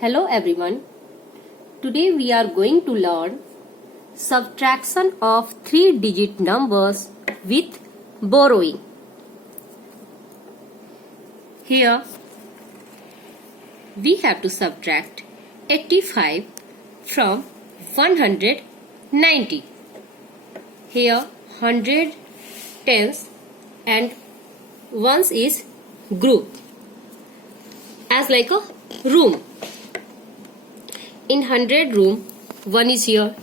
Hello everyone. Today we are going to learn subtraction of 3-digit numbers with borrowing. Here we have to subtract 85 from 190. Here 100 tens and ones is group as like a room. In 100 room 1 is here,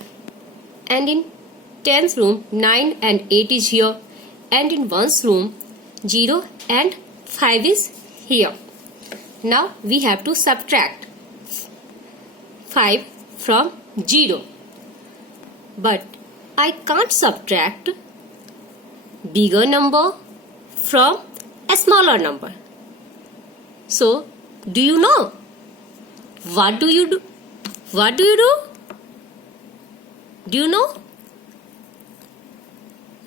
and in tens room 9 and 8 is here, and in ones room 0 and 5 is here. Now we have to subtract 5 from 0, but I can't subtract bigger number from a smaller number. So do you know what do you do? What do you do? Do you know?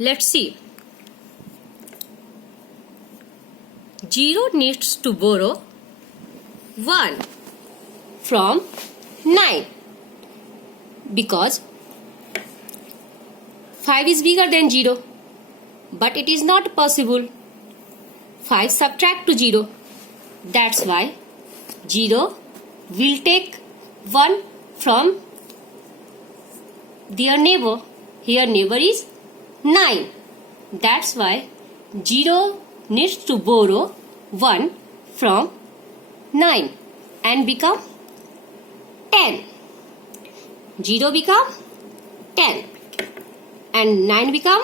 Let's see. 0 needs to borrow 1 from 9 because 5 is bigger than 0, but it is not possible. 5 subtract to 0. That's why 0 will take 1 from their neighbor. Here neighbor is 9. That's why 0 needs to borrow 1 from 9 and become 10. 0 become 10 and 9 become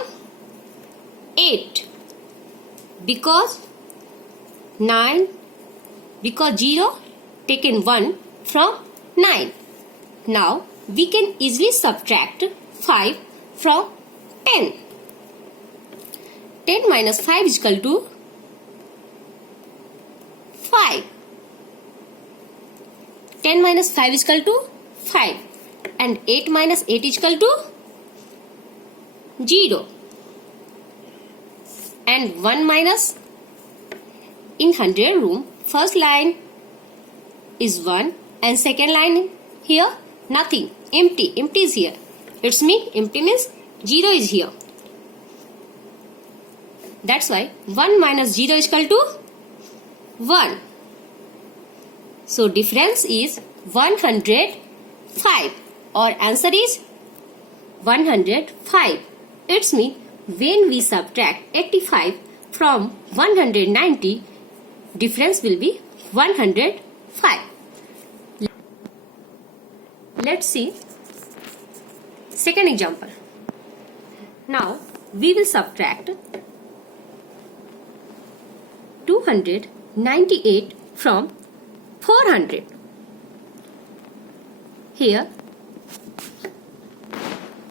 8 because 0 taken 1 from 9. Now we can easily subtract 5 from 10. 10 minus 5 is equal to 5. 10 minus 5 is equal to 5. And 8 minus 8 is equal to 0. And 1 minus, in 100 room, first line is 1 and second line here nothing, empty is here. It's mean empty means 0 is here. That's why 1 minus 0 is equal to 1. So difference is 105. Our answer is 105. It's mean when we subtract 85 from 190, difference will be 105. Let's see second example. Now we will subtract 298 from 400. Here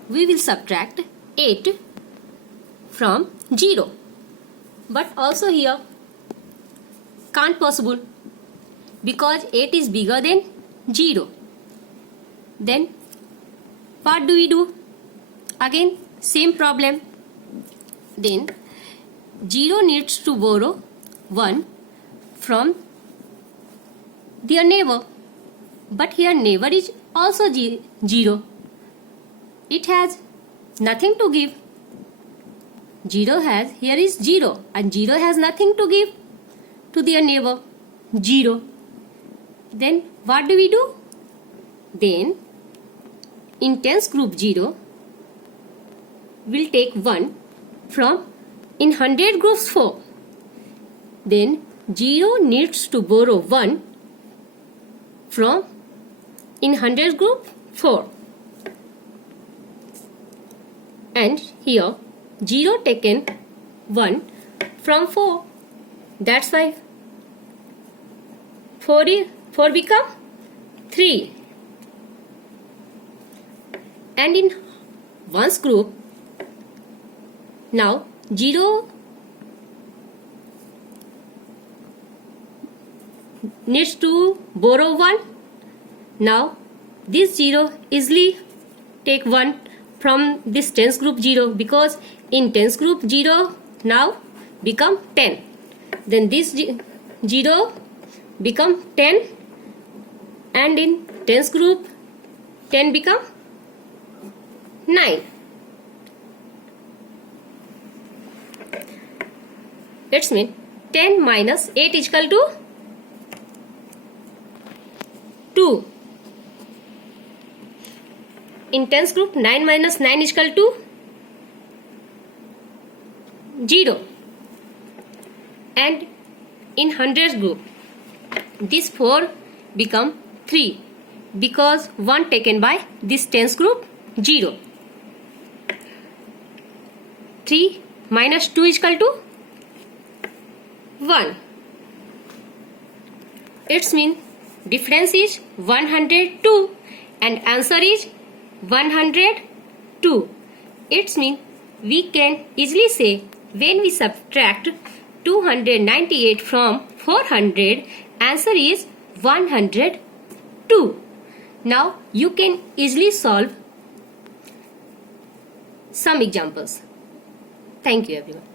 we will subtract 8 from 0, but also here can't possible because 8 is bigger than 0. Then what do we do? Again same problem. Then 0 needs to borrow 1 from their neighbor, but here neighbor is also 0. It has nothing to give. 0 has, here is 0 and 0 has nothing to give to their neighbor, 0. Then what do we do? Then in tens group 0 will take 1 from in 100 groups 4. Then 0 needs to borrow 1 from in 100 group 4. And here 0 taken 1 from 4. That's why 4 become 3. And in ones group, now 0 needs to borrow 1. Now this 0 easily take 1 from this tens group 0 because in tens group 0 now become 10. Then this 0 become 10 and in tens group 10 become 9. It's mean 10 minus 8 is equal to 2. In tens group 9 minus 9 is equal to 0. And in hundreds group this 4 become 3 because 1 taken by this tens group 0. 3 minus 2 is equal to 1. It's mean difference is 102 and answer is 102. It's mean we can easily say when we subtract 298 from 400, answer is 102. Now you can easily solve some examples. Thank you everyone.